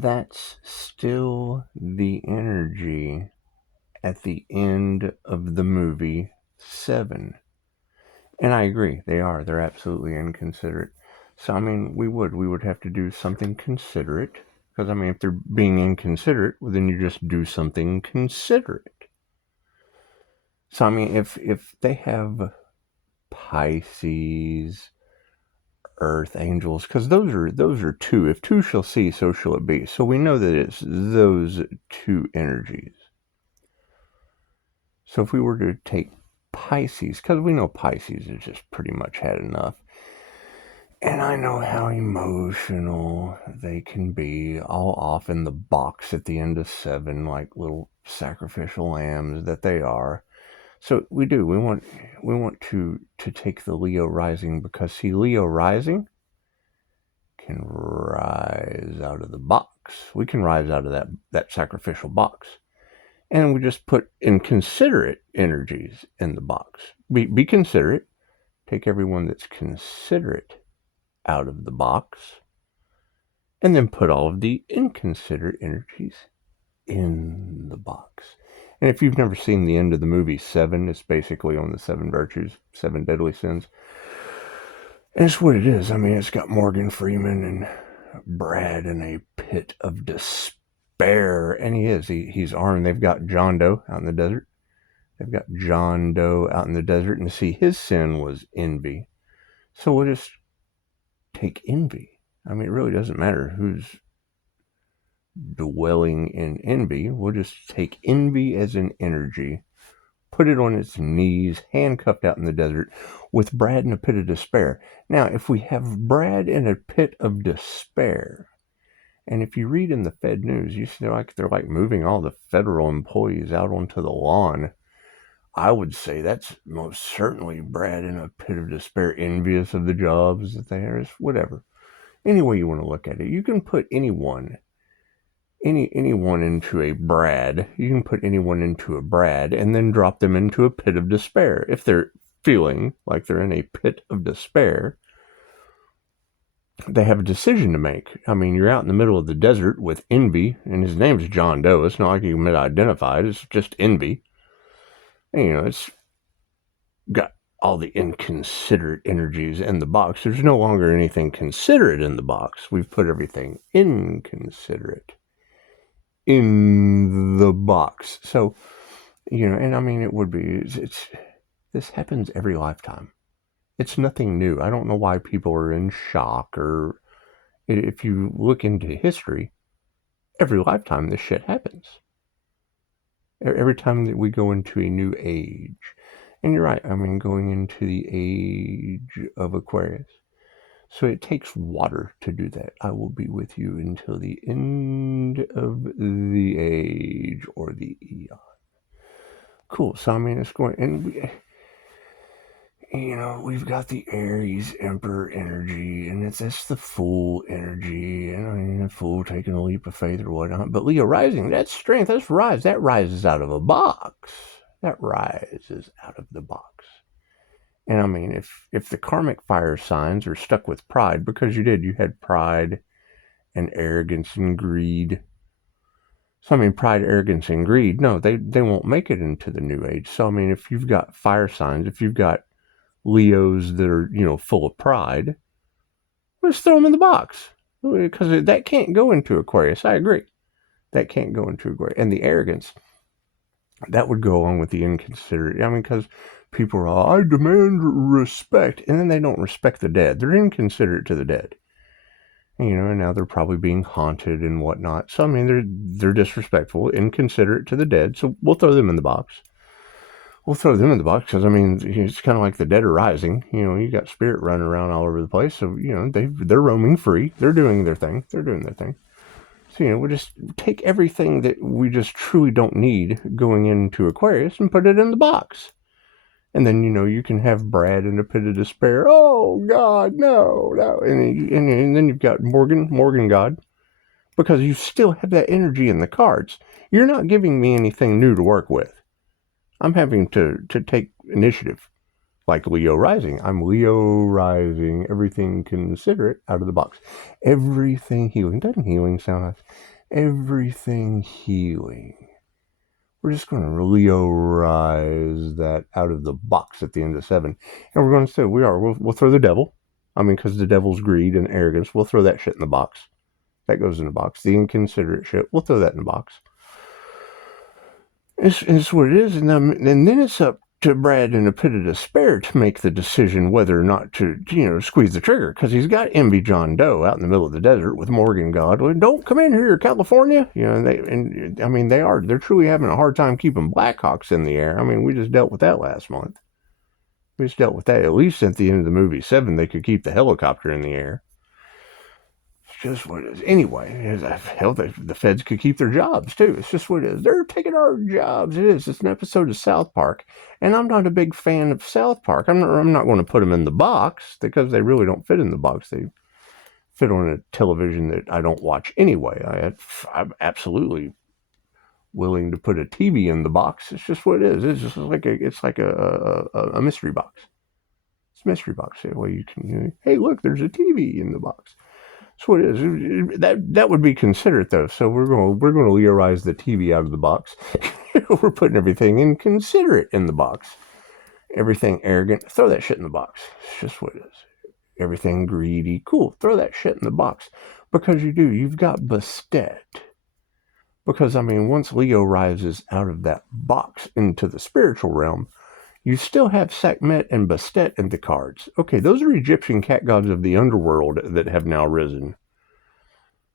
that's still the energy at the end of the movie 7. And I agree, they're absolutely inconsiderate. So, I mean, we would have to do something considerate. Because, I mean, if they're being inconsiderate, well, then you just do something considerate. So, I mean, if they have Pisces, Earth, angels, because those are two. If two shall see, so shall it be. So we know that it's those two energies. So if we were to take Pisces, because we know Pisces has just pretty much had enough. And I know how emotional they can be, all off in the box at the end of 7, like little sacrificial lambs that they are. So we want to take the Leo rising, because see, Leo rising can rise out of the box. We can rise out of that sacrificial box. And we just put inconsiderate energies in the box. Be considerate. Take everyone that's considerate out of the box, and then put all of the inconsiderate energies in the box. And if you've never seen the end of the movie 7, it's basically on the 7 virtues, 7 deadly sins. And it's what it is. I mean, it's got Morgan Freeman and Brad in a pit of despair. And he's armed. They've got John Doe out in the desert. And see, his sin was envy. So we'll just take envy. I mean, it really doesn't matter who's dwelling in envy. We'll just take envy as an energy, put it on its knees, handcuffed out in the desert, with Brad in a pit of despair. Now, if we have Brad in a pit of despair, and if you read in the Fed News, you see they're like moving all the federal employees out onto the lawn. I would say that's most certainly Brad in a pit of despair, envious of the jobs that they have, whatever. Any way you want to look at it, you can put anyone into a Brad. You can put anyone into a Brad and then drop them into a pit of despair. If they're feeling like they're in a pit of despair, they have a decision to make. I mean, you're out in the middle of the desert with envy, and his name's John Doe. It's not like he can identified. It's just envy. And, it's got all the inconsiderate energies in the box. There's no longer anything considerate in the box. We've put everything inconsiderate in the box. So, and I mean, it would be, this happens every lifetime. It's nothing new. I don't know why people are in shock, or if you look into history, every lifetime this shit happens. Every time that we go into a new age. And you're right, I mean, going into the age of Aquarius. So it takes water to do that. I will be with you until the end of the age, or the eon. Cool. So, I mean, it's going, and we've got the Aries Emperor energy, and it's the Fool energy, and I mean, a fool taking a leap of faith or whatnot. But Leo rising, that's strength, that's rise. That rises out of a box. That rises out of the box. And I mean, if the karmic fire signs are stuck with pride, because you had pride and arrogance and greed. So, I mean, pride, arrogance, and greed, no, they won't make it into the new age. So, I mean, if you've got fire signs, if you've got Leos that are, full of pride, let's throw them in the box. Because that can't go into Aquarius. I agree. That can't go into Aquarius. And the arrogance, that would go along with the inconsiderate. I mean, because people are all, I demand respect. And then they don't respect the dead. They're inconsiderate to the dead. And now they're probably being haunted and whatnot. So, I mean, they're disrespectful, inconsiderate to the dead. So we'll throw them in the box. Because, I mean, it's kind of like the dead are rising. You got spirit running around all over the place. So, they're roaming free. They're doing their thing. So, we'll just take everything that we just truly don't need going into Aquarius and put it in the box. And then, you can have Brad in a pit of despair. Oh, God, no. And then you've got Morgan God. Because you still have that energy in the cards. You're not giving me anything new to work with. I'm having to take initiative. Like Leo rising. I'm Leo rising. Everything considerate out of the box. Everything healing. Doesn't healing sound nice? Everything healing. We're just going to Leo rise that out of the box at the end of 7. And we're going to say, we'll throw the devil. I mean, because the devil's greed and arrogance. We'll throw that shit in the box. That goes in the box. The inconsiderate shit. We'll throw that in the box. It's what it is. And then it's up to Brad in a pit of despair to make the decision whether or not to, squeeze the trigger. Because he's got Envy John Doe out in the middle of the desert with Morgan God. Well, don't come in here, California. They're truly having a hard time keeping Blackhawks in the air. I mean, we just dealt with that last month. We just dealt with that. At least at the end of the movie 7, they could keep the helicopter in the air. Just what it is. Anyway, hell, the feds could keep their jobs, too. It's just what it is. They're taking our jobs. It is. It's an episode of South Park, and I'm not a big fan of South Park. I'm not going to put them in the box, because they really don't fit in the box. They fit on a television that I don't watch anyway. I'm absolutely willing to put a TV in the box. It's just what it is. It's just like a mystery box. It's a mystery box. Well, you can, hey, look, there's a TV in the box. That's what it is. That would be considerate, though. So we're going to Leorize the TV out of the box. We're putting everything inconsiderate in the box. Everything arrogant, throw that shit in the box. It's just what it is. Everything greedy, cool, throw that shit in the box. Because you've got Bastet. Because, once Leo rises out of that box into the spiritual realm, you still have Sekhmet and Bastet in the cards. Okay, those are Egyptian cat gods of the underworld that have now risen.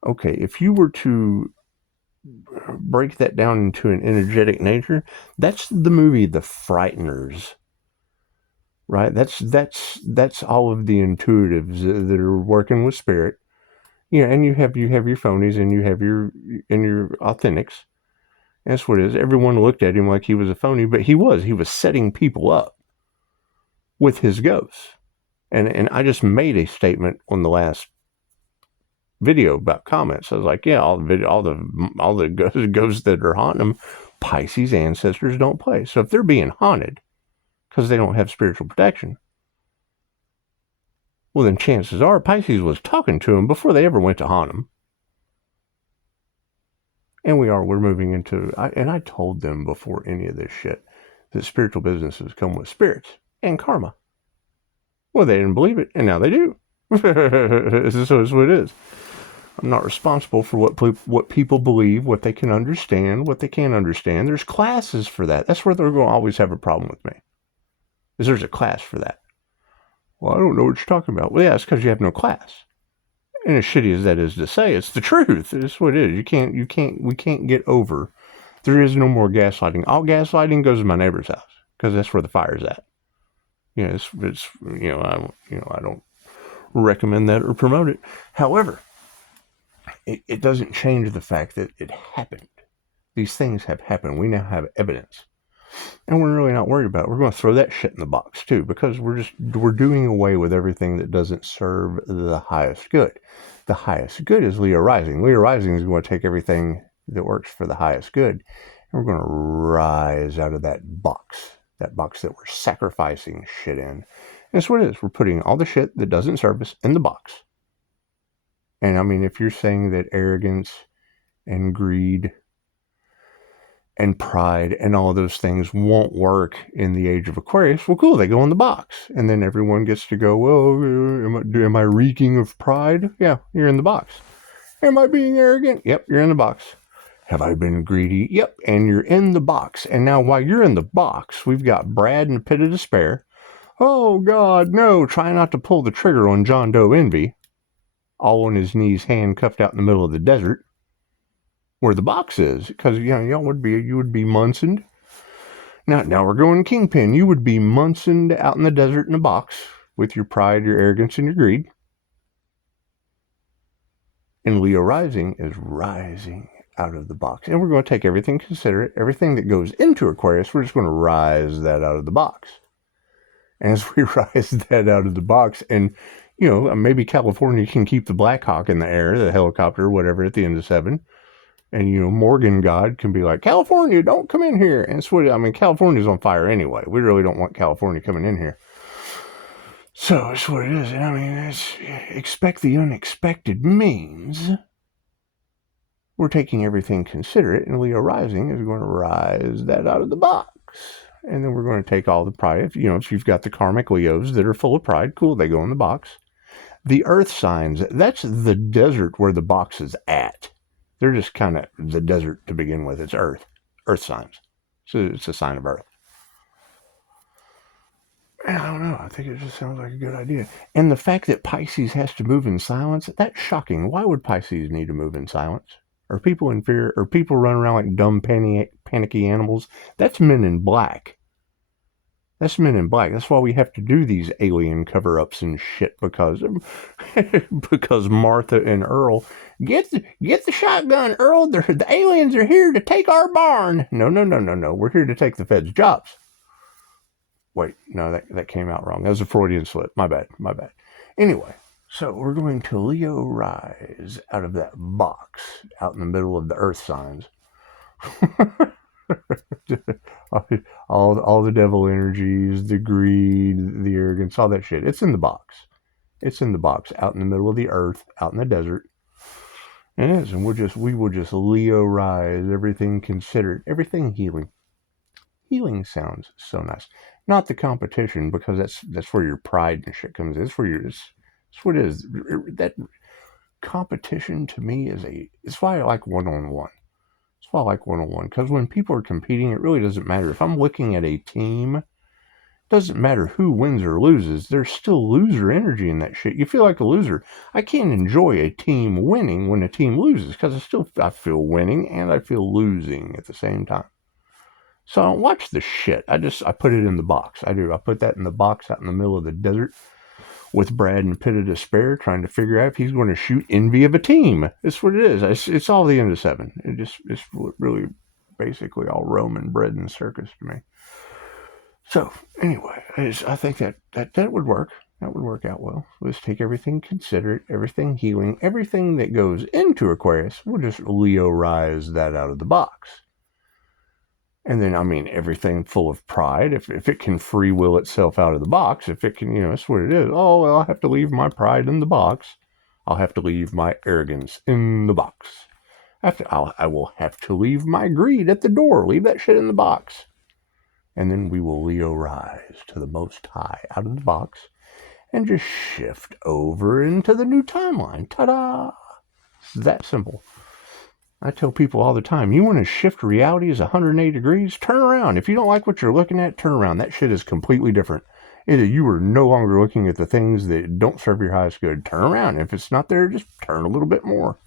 Okay, if you were to break that down into an energetic nature, that's the movie The Frighteners. Right? That's all of the intuitives that are working with spirit. And you have your phonies and you have your authentics. That's what it is. Everyone looked at him like he was a phony, but he was setting people up with his ghosts. And I just made a statement on the last video about comments. I was like, yeah, all the ghosts that are haunting them, Pisces ancestors don't play. So if they're being haunted because they don't have spiritual protection, well, then chances are Pisces was talking to them before they ever went to haunt them. And we're moving into, and I told them before any of this shit that spiritual businesses come with spirits and karma. Well, they didn't believe it, and now they do. So it's what it is. I'm not responsible for what people believe, what they can understand, what they can't understand. There's classes for that. That's where they're going to always have a problem with me. Is there's a class for that. Well, I don't know what you're talking about. Well, yeah, it's because you have no class. And as shitty as that is to say, it's the truth. It's what it is. We can't get over. There is no more gaslighting. All gaslighting goes to my neighbor's house because that's where the fire's at. I don't recommend that or promote it. However, it doesn't change the fact that it happened. These things have happened. We now have evidence. And we're really not worried about it. We're going to throw that shit in the box too, because we're doing away with everything that doesn't serve the highest good. The highest good is Leo rising. Leo rising is going to take everything that works for the highest good, and we're going to rise out of that box that we're sacrificing shit in. And that's what it is. We're putting all the shit that doesn't serve us in the box. And if you're saying that arrogance and greed and pride and all of those things won't work in the age of Aquarius, well, cool, they go in the box. And then everyone gets to go, well, am I reeking of pride? Yeah, you're in the box. Am I being arrogant? Yep, you're in the box. Have I been greedy? Yep, and you're in the box. And now while you're in the box, we've got Brad in a pit of despair. Oh, God, no, try not to pull the trigger on John Doe Envy. All on his knees, handcuffed out in the middle of the desert. Where the box is, because you would be Munsoned. Now we're going Kingpin. You would be Munsoned out in the desert in a box with your pride, your arrogance, and your greed. And Leo rising is rising out of the box, and we're going to take everything considerate, everything that goes into Aquarius. We're just going to rise that out of the box. And as we rise that out of the box, and maybe California can keep the Black Hawk in the air, the helicopter, whatever, at the end of 7. And, Morgan God can be like, California, don't come in here. And California's on fire anyway. We really don't want California coming in here. So it's what it is. I mean, expect the unexpected means we're taking everything considerate, and Leo rising is going to rise that out of the box. And then we're going to take all the pride. If you've got the karmic Leos that are full of pride, cool, they go in the box. The earth signs, that's the desert where the box is at. They're just kind of the desert to begin with. It's earth signs. So it's a sign of earth. I don't know. I think it just sounds like a good idea. And the fact that Pisces has to move in silence, that's shocking. Why would Pisces need to move in silence? Are people in fear? Are people running around like dumb, panicky animals? That's Men in Black. That's Men in Black. That's why we have to do these alien cover-ups and shit, because Martha and Earl, get the shotgun, Earl. The aliens are here to take our barn. No. We're here to take the Fed's jobs. Wait, no, that came out wrong. That was a Freudian slip. My bad. Anyway, so we're going to Leo rise out of that box out in the middle of the earth signs. all the devil energies, the greed, the arrogance, all that shit. It's in the box. It's in the box out in the middle of the earth, out in the desert. And it is, and we will just Leo rise, everything considered, everything healing. Healing sounds so nice. Not the competition, because that's where your pride and shit comes in. That's where it's what it is. That competition to me it's why I like one-on-one. It's why I like one-on-one, because when people are competing, it really doesn't matter. If I'm looking at a team, it doesn't matter who wins or loses. There's still loser energy in that shit. You feel like a loser. I can't enjoy a team winning when a team loses, because I feel winning and I feel losing at the same time. So I don't watch the shit. I put it in the box. I do. I put that in the box out in the middle of the desert with Brad in a pit of despair, trying to figure out if he's going to shoot envy of a team. That's what it is. It's all the end of 7. It's really basically all Roman bread and circus to me. So anyway, I think that would work. That would work out well. Let's take everything considerate, everything healing, everything that goes into Aquarius. We'll just Leo rise that out of the box. And then, I mean, everything full of pride, if it can free will itself out of the box, if it can, that's what it is. Oh, well, I'll have to leave my pride in the box. I'll have to leave my arrogance in the box. I will have to leave my greed at the door. Leave that shit in the box. And then we will Leo rise to the Most High out of the box and just shift over into the new timeline. Ta-da! It's that simple. I tell people all the time, you want to shift realities 180 degrees? Turn around. If you don't like what you're looking at, turn around. That shit is completely different. Either you are no longer looking at the things that don't serve your highest good. Turn around. If it's not there, just turn a little bit more.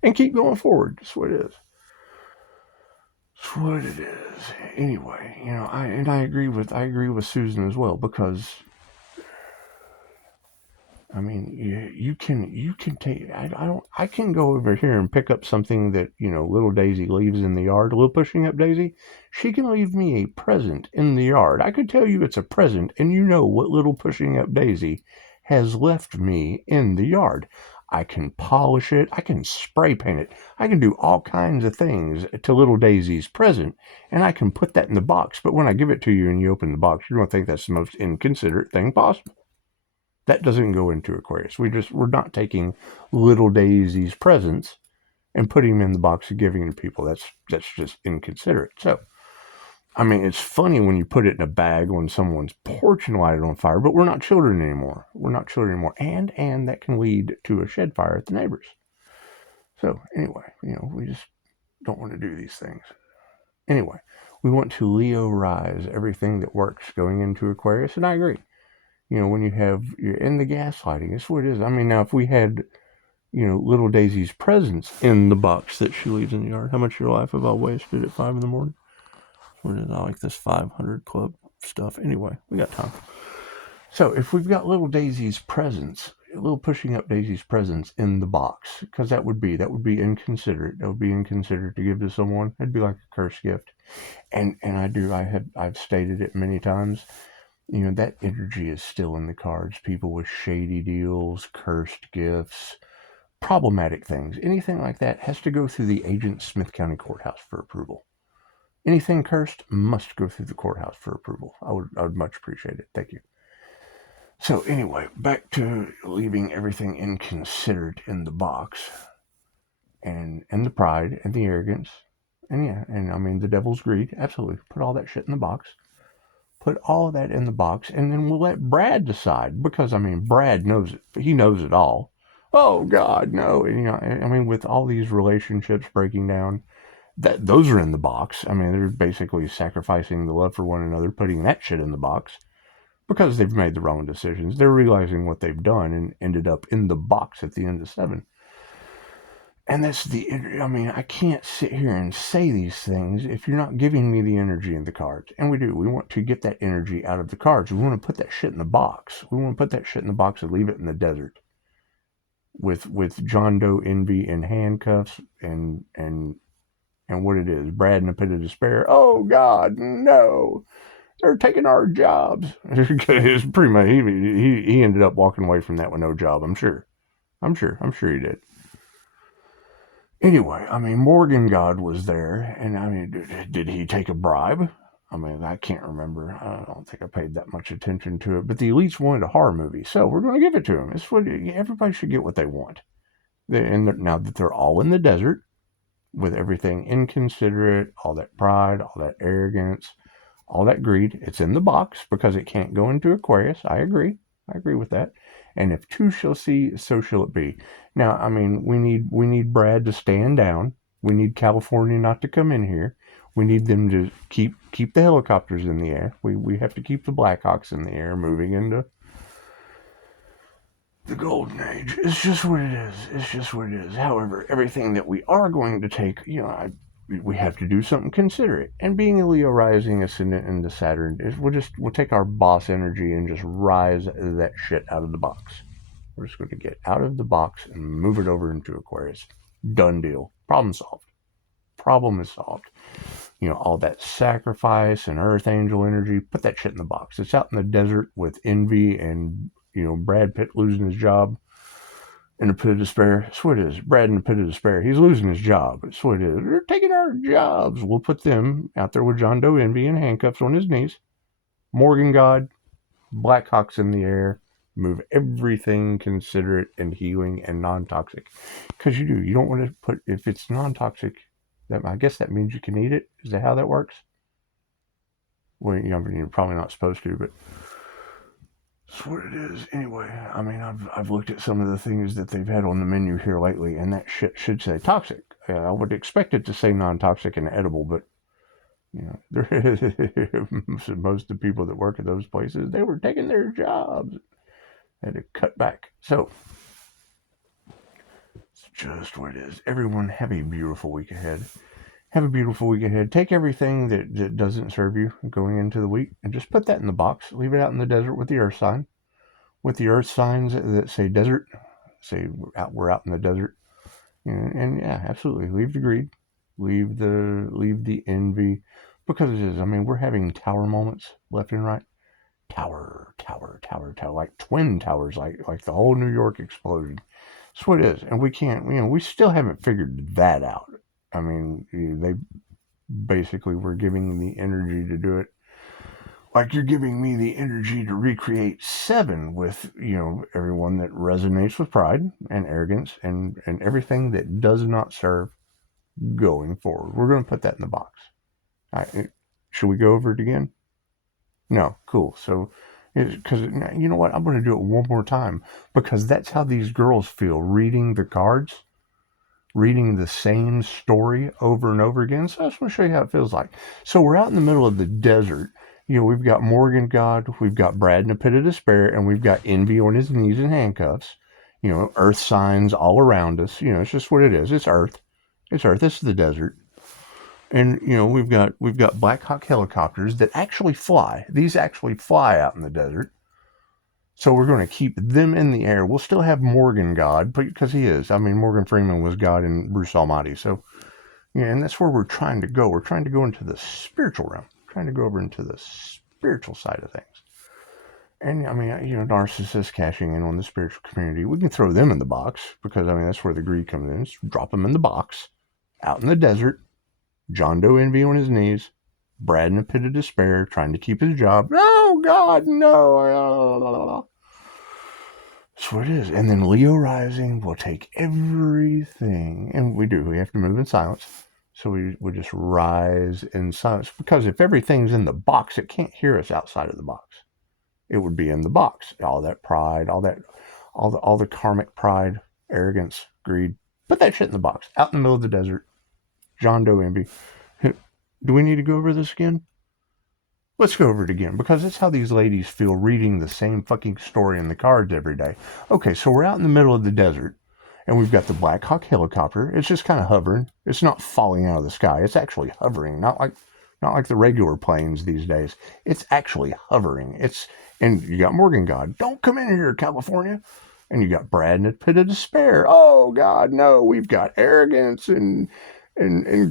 And keep going forward. That's what it is. That's what it is. Anyway, I agree with Susan as well, because I mean, you can take. I can go over here and pick up something that little Daisy leaves in the yard. Little pushing up Daisy, she can leave me a present in the yard. I could tell you it's a present, and you know what little pushing up Daisy has left me in the yard. I can polish it. I can spray paint it. I can do all kinds of things to little Daisy's present, and I can put that in the box. But when I give it to you and you open the box, you're going to think that's the most inconsiderate thing possible. That doesn't go into Aquarius. We're not taking little Daisy's presents and putting them in the box and giving them to people. That's just inconsiderate. So, I mean, it's funny when you put it in a bag on someone's porch and light it on fire, but we're not children anymore. And that can lead to a shed fire at the neighbors. So, anyway, we just don't want to do these things. Anyway, we want to Leo rise everything that works going into Aquarius, and I agree. When you're in the gaslighting, it's what it is. I mean, now if we had, little Daisy's presents in the box that she leaves in the yard, how much of your life have I wasted at 5 in the morning? What is I like this 500 club stuff. Anyway, we got time. So if we've got little Daisy's presents, little pushing up Daisy's presents in the box, because that would be inconsiderate. That would be inconsiderate to give to someone. It'd be like a cursed gift. And I've stated it many times. That energy is still in the cards. People with shady deals, cursed gifts, problematic things, anything like that has to go through the Agent Smith County Courthouse for approval. Anything cursed must go through the courthouse for approval. I would much appreciate it. Thank you. So anyway, back to leaving everything inconsiderate in the box, and the pride and the arrogance, and yeah, and I mean the devil's greed. Absolutely, put all that shit in the box. Put all of that in the box, and then we'll let Brad decide, because I mean Brad knows it. He knows it all. Oh God, no! And, I mean, with all these relationships breaking down, that those are in the box. I mean, they're basically sacrificing the love for one another, putting that shit in the box because they've made the wrong decisions. They're realizing what they've done and ended up in the box at the end of 7. And that's I mean, I can't sit here and say these things if you're not giving me the energy in the cards. And we do. We want to get that energy out of the cards. We want to put that shit in the box. We want to put that shit in the box and leave it in the desert. With John Doe envy in handcuffs and what it is, Brad in a pit of despair. Oh God, no! They're taking our jobs. It's pretty much he ended up walking away from that with no job. I'm sure he did. Anyway, I mean, Morgan God was there, and I mean, did he take a bribe? I mean, I can't remember. I don't think I paid that much attention to it. But the elites wanted a horror movie, so we're going to give it to them. It's what everybody should get what they want. Now that they're all in the desert, with everything inconsiderate, all that pride, all that arrogance, all that greed, it's in the box because it can't go into Aquarius. I agree with that. And if two shall see, so shall it be. Now, I mean, we need Brad to stand down. We need California not to come in here. We need them to keep the helicopters in the air. We have to keep the Blackhawks in the air, moving into the golden age. It's just what it is. It's just what it is. However, everything that we are going to take, we have to do something considerate. And being a Leo rising ascendant into Saturn, we'll take our boss energy and just rise that shit out of the box. We're just going to get out of the box and move it over into Aquarius. Done deal. Problem solved. Problem is solved. All that sacrifice and earth angel energy, put that shit in the box. It's out in the desert with envy and, Brad Pitt losing his job in a pit of despair. That's what it is. Brad in a pit of despair. He's losing his job. That's what it is. They're taking our jobs. We'll put them out there with John Doe envy and handcuffs on his knees. Morgan God, Blackhawks in the air. Move everything considerate and healing and non-toxic. Because you don't want to put, if it's non-toxic, I guess that means you can eat it. Is that how that works? Well, you're probably not supposed to, but that's what it is. Anyway, I mean, I've looked at some of the things that they've had on the menu here lately, and that shit should say toxic. I would expect it to say non-toxic and edible, but most of the people that work at those places, they were taking their jobs. They had to cut back. So it's just what it is. Everyone, have a beautiful week ahead. Have a beautiful week ahead. Take everything that doesn't serve you going into the week and just put that in the box. Leave it out in the desert with the earth sign. With the earth signs that say desert. Say we're out in the desert. And yeah, absolutely. Leave the greed. Leave the envy. Because it is. I mean, we're having tower moments left and right. Tower. Like twin towers. Like the whole New York explosion. That's what it is. And we can't, we still haven't figured that out. I mean, they basically were giving the energy to do it. Like you're giving me the energy to recreate 7 with, everyone that resonates with pride and arrogance and everything that does not serve going forward. We're going to put that in the box. All right, should we go over it again? No, cool. So, because you know what? I'm going to do it one more time because that's how these girls feel reading the cards. Reading the same story over and over again. So I just want to show you how it feels like. So we're out in the middle of the desert. We've got Morgan God, we've got Brad in a pit of despair, and we've got envy on his knees in handcuffs. Earth signs all around us. It's just what it is. It's Earth. It's Earth. This is the desert. And, we've got Black Hawk helicopters that actually fly. These actually fly out in the desert. So we're going to keep them in the air. We'll still have Morgan God, because he is. I mean, Morgan Freeman was God in Bruce Almighty. So, and that's where we're trying to go. We're trying to go into the spiritual realm. Trying to go over into the spiritual side of things. And, I mean, narcissists cashing in on the spiritual community. We can throw them in the box, because, I mean, that's where the greed comes in. Just drop them in the box. Out in the desert. John Doe envy on his knees. Brad in a pit of despair, trying to keep his job. Oh, God, no. That's what it is. And then Leo rising will take everything, and we do. We have to move in silence. So we just rise in silence, because if everything's in the box, it can't hear us outside of the box. It would be in the box. All that pride, all the karmic pride, arrogance, greed. Put that shit in the box, out in the middle of the desert. John Doe envy. Do we need to go over this again? Let's go over it again, because it's how these ladies feel reading the same fucking story in the cards every day. Okay, so we're out in the middle of the desert, and we've got the Black Hawk helicopter. It's just kind of hovering. It's not falling out of the sky. It's actually hovering, not like the regular planes these days. It's actually hovering. And you got Morgan God, don't come in here, California. And you got Brad in a pit of despair. Oh God, no, we've got arrogance and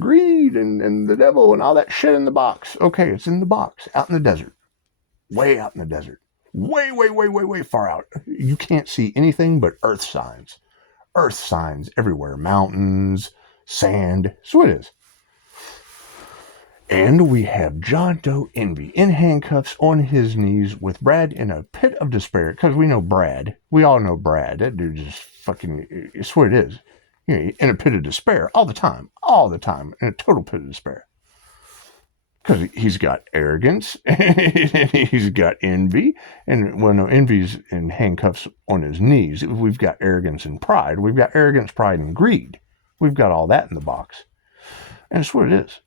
greed and the devil and all that shit in the box. Okay, it's in the box, out in the desert. Way out in the desert. Way far out. You can't see anything but earth signs. Earth signs everywhere. Mountains, sand. So it is. And we have John Doe Envy in handcuffs on his knees with Brad in a pit of despair. Because we know Brad. We all know Brad. That dude just fucking, it's what it is. You know, in a pit of despair all the time, in a total pit of despair. Because he's got arrogance, and he's got envy, and well, no, envy's in handcuffs on his knees. We've got arrogance and pride. We've got arrogance, pride, and greed. We've got all that in the box. And it's what it is.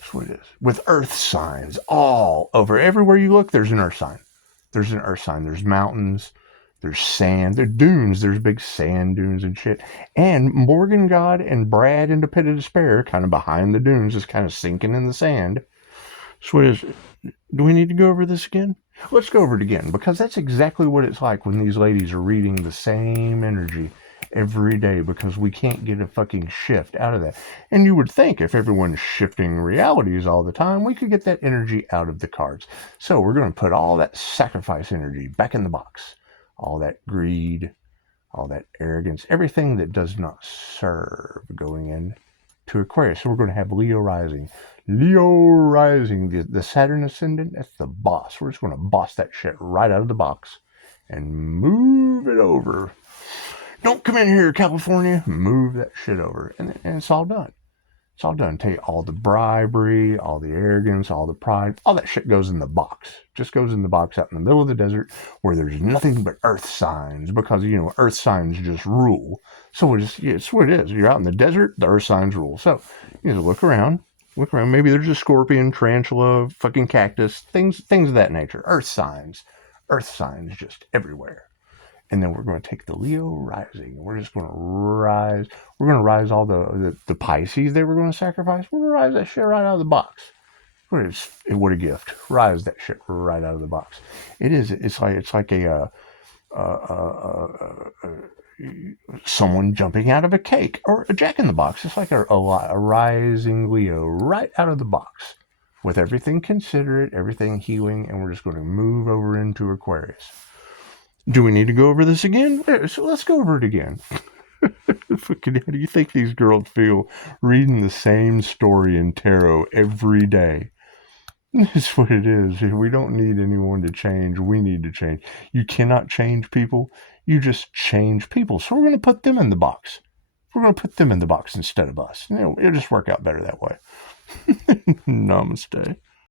It's what it is. With earth signs all over. Everywhere you look, there's an earth sign. There's an earth sign. There's mountains. There's sand, there's dunes, there's big sand dunes and shit. And Morgan God and Brad in the pit of despair, kind of behind the dunes, just kind of sinking in the sand. So do we need to go over this again? Let's go over it again, because that's exactly what it's like when these ladies are reading the same energy every day, because we can't get a fucking shift out of that. And you would think if everyone's shifting realities all the time, we could get that energy out of the cards. So we're going to put all that sacrifice energy back in the box. All that greed, all that arrogance, everything that does not serve going in to Aquarius. So we're going to have Leo rising. Leo rising, the Saturn ascendant, that's the boss. We're just going to boss that shit right out of the box and move it over. Don't come in here, California. Move that shit over. And it's all done. It's all done. Take all the bribery, all the arrogance, all the pride, all that shit goes in the box. Just goes in the box out in the middle of the desert where there's nothing but earth signs, because, you know, earth signs just rule. So it's what it is. You're out in the desert, the earth signs rule. So you know, look around. Maybe there's a scorpion, tarantula, fucking cactus, things of that nature. Earth signs just everywhere. And then we're going to take the Leo rising. We're just going to rise. We're going to rise all the Pisces they were going to sacrifice. We're going to rise that shit right out of the box. What a gift. Rise that shit right out of the box. It is. It's like someone jumping out of a cake or a Jack in the Box. It's like a rising Leo right out of the box, with everything considerate, everything healing, and we're just going to move over into Aquarius. Do we need to go over this again? So let's go over it again. How do you think these girls feel reading the same story in tarot every day? That's what it is. We don't need anyone to change. We need to change. You cannot change people. You just change people. So we're going to put them in the box. We're going to put them in the box instead of us. You know, it'll just work out better that way. Namaste.